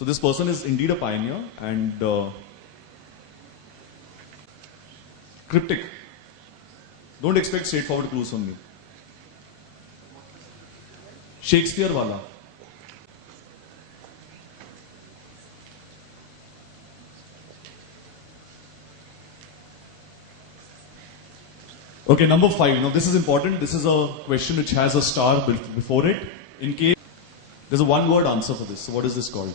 So this person is indeed a pioneer and cryptic. Don't expect straightforward clues from me. Shakespeare wala. Okay, number 5. Now this is important. This is a question which has a star before it. In case there's a one-word answer for this. So what is this called?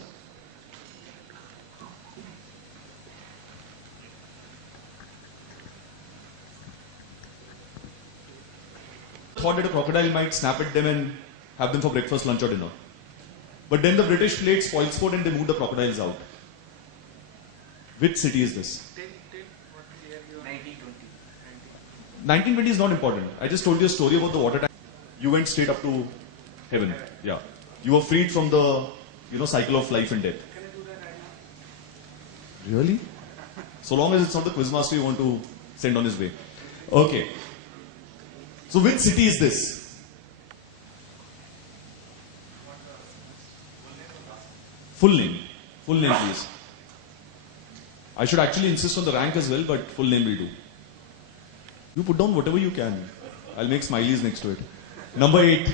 Thought that a crocodile might snap at them and have them for breakfast, lunch or dinner. But then the British played spoilsport and they moved the crocodiles out. Which city is this? 1920 is not important. I just told you a story about the water tank. You went straight up to heaven. Yeah. You were freed from the, cycle of life and death. Can I do that right now? Really? So long as it's not the quizmaster you want to send on his way. Okay. So which city is this? Full name. Full name, please. I should actually insist on the rank as well, but full name will do. You put down whatever you can. I'll make smileys next to it. Number 8.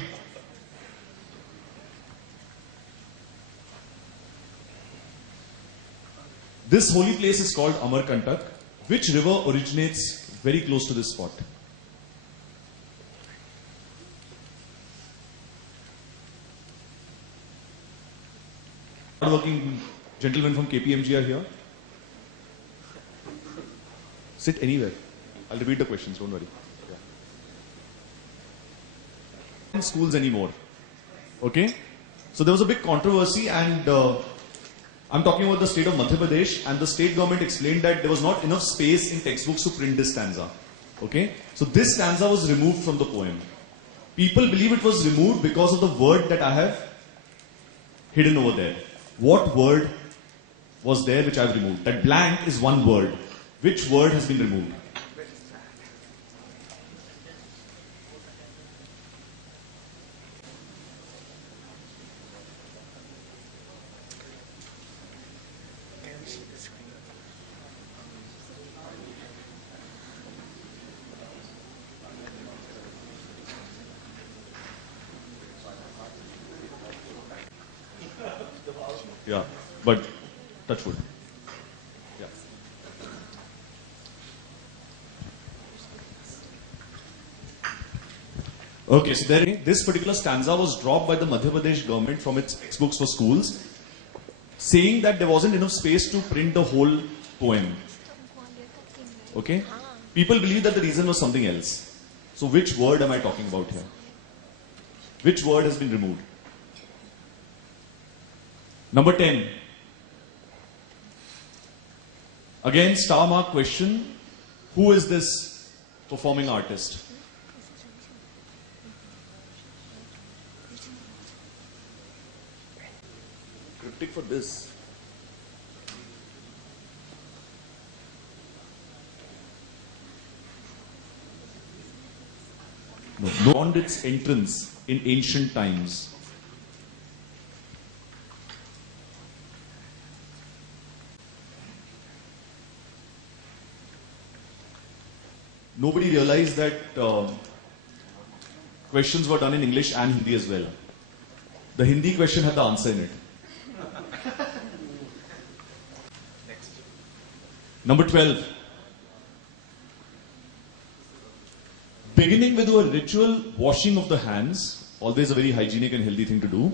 This holy place is called Amarkantak. Which river originates very close to this spot? Hardworking gentlemen from KPMG are here. Sit anywhere. I'll repeat the questions, don't worry. In schools anymore. Okay? So there was a big controversy and I'm talking about the state of Madhya Pradesh, and the state government explained that there was not enough space in textbooks to print this stanza. Okay? So this stanza was removed from the poem. People believe it was removed because of the word that I have hidden over there. What word was there which I have removed? That blank is one word. Which word has been removed? Yeah, but touch wood. Yeah. Okay, so this particular stanza was dropped by the Madhya Pradesh government from its textbooks for schools, saying that there wasn't enough space to print the whole poem. Okay? People believe that the reason was something else. So which word am I talking about here? Which word has been removed? Number 10. Again, star mark question. Who is this performing artist? Cryptic for this. No. Beyond its entrance in ancient times. Nobody realized that questions were done in English and Hindi as well. The Hindi question had the answer in it. Next. Number 12. Beginning with a ritual washing of the hands, always a very hygienic and healthy thing to do,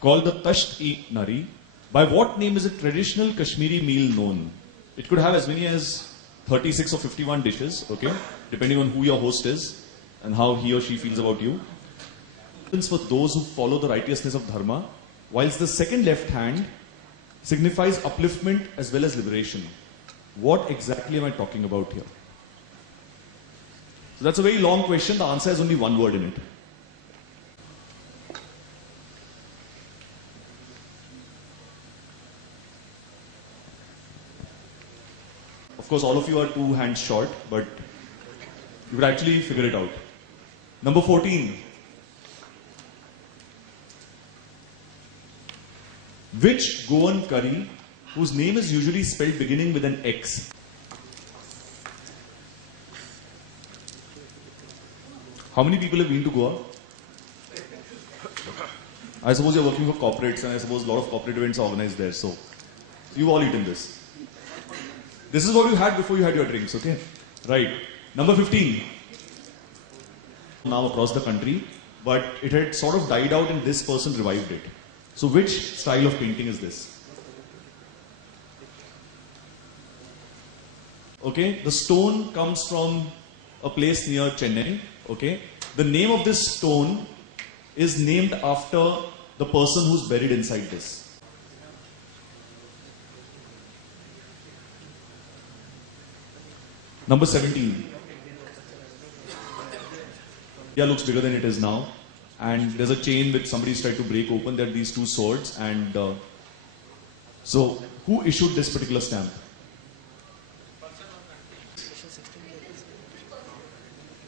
called the Tasht-e-Nari. By what name is a traditional Kashmiri meal known? It could have as many as 36 or 51 dishes, okay, depending on who your host is and how he or she feels about you. For those who follow the righteousness of dharma, whilst the second left hand signifies upliftment as well as liberation. What exactly am I talking about here? So that's a very long question. The answer has only one word in it. Of course, all of you are 2 hands short, but you could actually figure it out. Number 14. Which Goan curry, whose name is usually spelled beginning with an X? How many people have been to Goa? I suppose you're working for corporates, and I suppose a lot of corporate events are organized there. So, you've all eaten this. This is what you had before you had your drinks, okay? Right. Number 15. Now across the country, but it had sort of died out and this person revived it. So which style of painting is this? Okay, the stone comes from a place near Chennai, okay? The name of this stone is named after the person who's buried inside this. Number 17. India looks bigger than it is now. And there's a chain which somebody's tried to break open. There are these two swords. And so, who issued this particular stamp?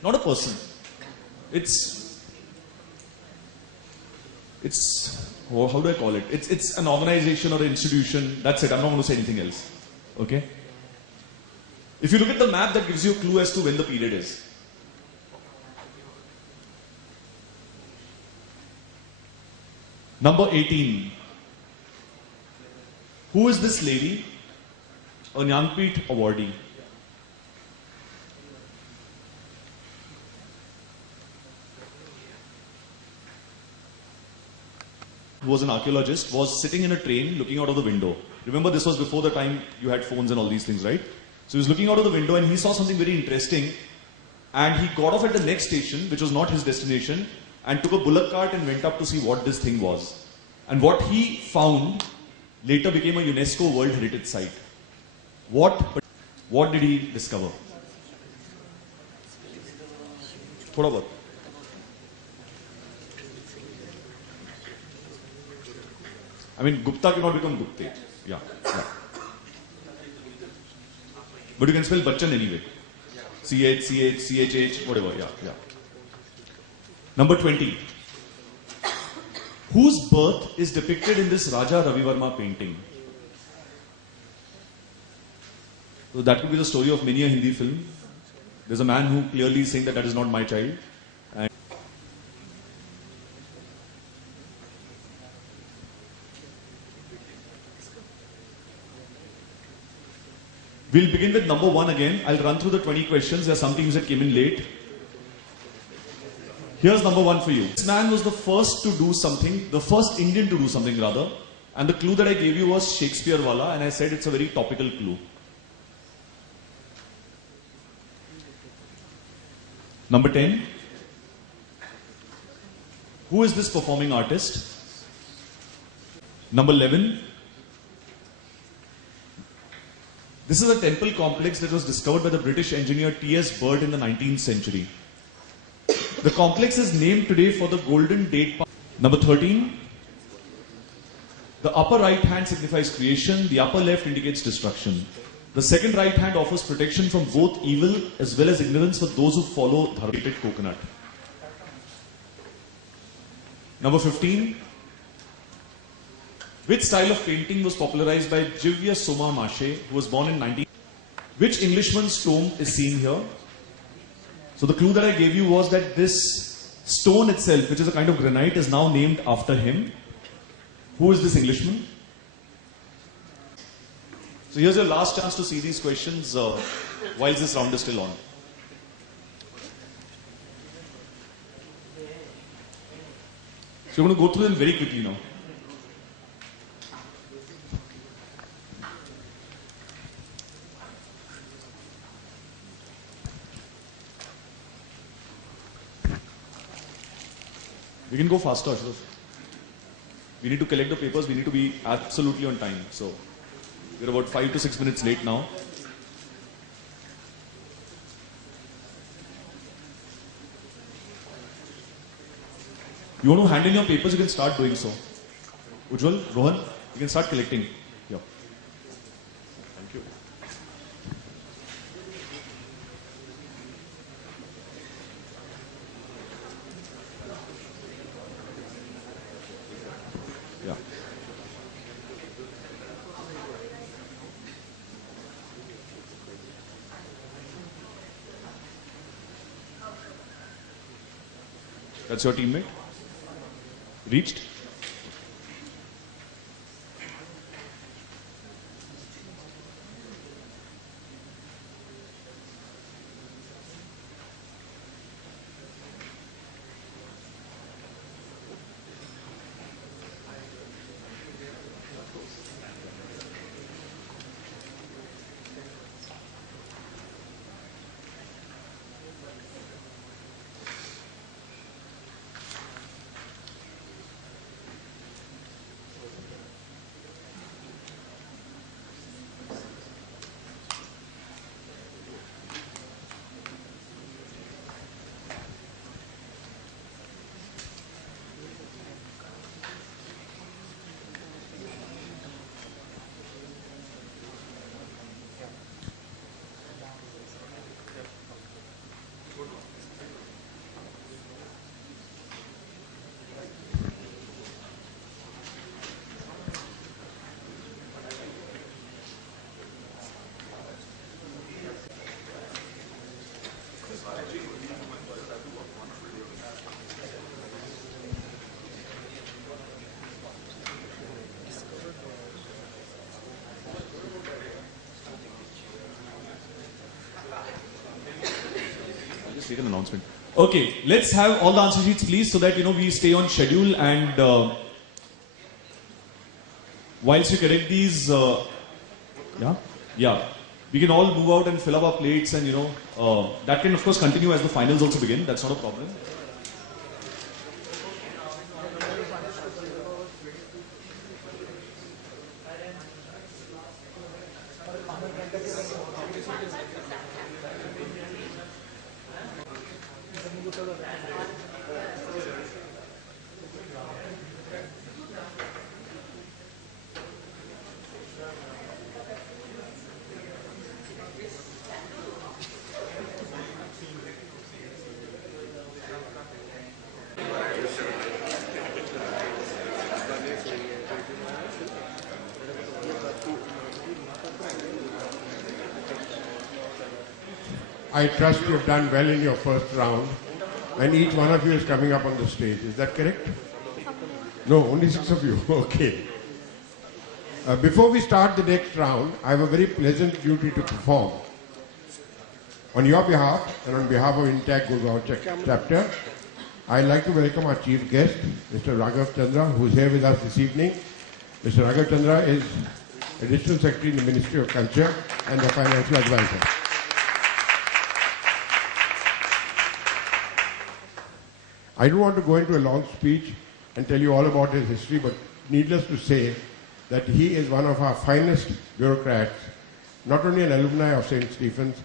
Not a person. It's how do I call it? It's an organization or an institution. That's it. I'm not going to say anything else. Okay? If you look at the map, that gives you a clue as to when the period is. Number 18. Who is this lady? A Jnanpith awardee. Who was an archaeologist, was sitting in a train looking out of the window. Remember, this was before the time you had phones and all these things, right? So he was looking out of the window and he saw something very interesting. And he got off at the next station, which was not his destination, and took a bullock cart and went up to see what this thing was. And what he found later became a UNESCO World Heritage Site. What did he discover? Thoda bahut. I mean, Gupta cannot become Gupte. Yeah. But you can spell Bachchan anyway. CH, CHH, whatever. Yeah. Number 20. Whose birth is depicted in this Raja Ravi Verma painting? So that could be the story of many a Hindi film. There's a man who clearly is saying that is not my child. And we'll begin with number 1 again. I'll run through the 20 questions. There are some teams that came in late. Here's number 1 for you. This man was the first to do something, the first Indian to do something rather. And the clue that I gave you was Shakespeare Wala, and I said it's a very topical clue. Number 10. Who is this performing artist? Number 11. This is a temple complex that was discovered by the British engineer T.S. Bird in the 19th century. The complex is named today for the Golden Date Palm. Number 13. The upper right hand signifies creation, the upper left indicates destruction. The second right hand offers protection from both evil as well as ignorance for those who follow Dharmated coconut. Number 15. Which style of painting was popularized by Jivya Soma Mashe, who was born in 19... Which Englishman's tomb is seen here? So the clue that I gave you was that this stone itself, which is a kind of granite, is now named after him. Who is this Englishman? So here's your last chance to see these questions while this round is still on. So you're going to go through them very quickly now. We can go faster. We need to collect the papers. We need to be absolutely on time. So we're about 5 to 6 minutes late now. You want to hand in your papers, you can start doing so. Ujjwal, Rohan, you can start collecting. Yeah. Thank you. Yeah. That's your teammate? Reached? Just take an announcement. Okay, let's have all the answer sheets, please, so that we stay on schedule. And whilst you correct these, yeah, we can all move out and fill up our plates, and that can of course continue as the finals also begin. That's not a problem. I trust you have done well in your first round, and each one of you is coming up on the stage. Is that correct? No, only 6 of you. Okay. Before we start the next round, I have a very pleasant duty to perform. On your behalf and on behalf of Intact Gurgaon chapter, I'd like to welcome our chief guest, Mr. Raghav Chandra, who is here with us this evening. Mr. Raghav Chandra is Additional Secretary in the Ministry of Culture and the Financial Advisor. I don't want to go into a long speech and tell you all about his history, but needless to say that he is one of our finest bureaucrats, not only an alumni of St. Stephen's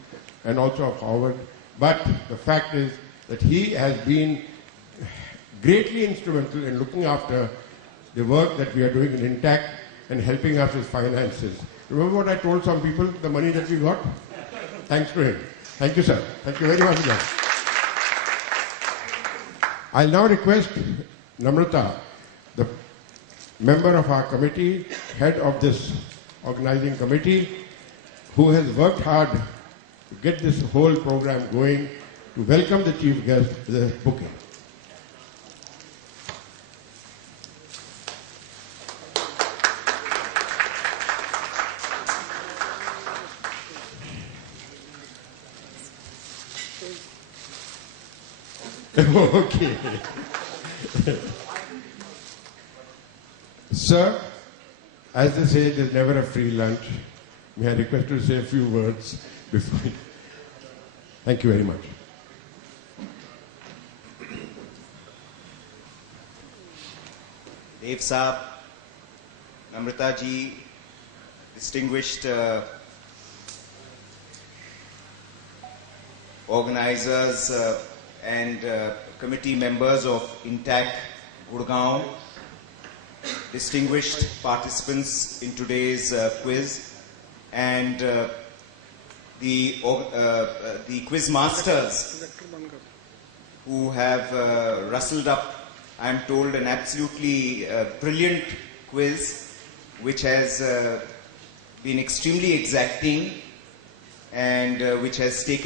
and also of Harvard, but the fact is that he has been greatly instrumental in looking after the work that we are doing in Intact and helping us with finances. Remember what I told some people, the money that we got? Thanks to him. Thank you, sir. Thank you very much again. I'll now request Namrata, the member of our committee, head of this organizing committee, who has worked hard to get this whole program going, to welcome the chief guest with a bouquet. Okay. Sir, as they say, there's never a free lunch. May I request you to say a few words before? Thank you very much. Dev Saab, Namrata ji, distinguished organizers and committee members of Intact Gurgaon, distinguished participants in today's quiz, and the quiz masters who have rustled up, I am told, an absolutely brilliant quiz which has been extremely exacting and which has taken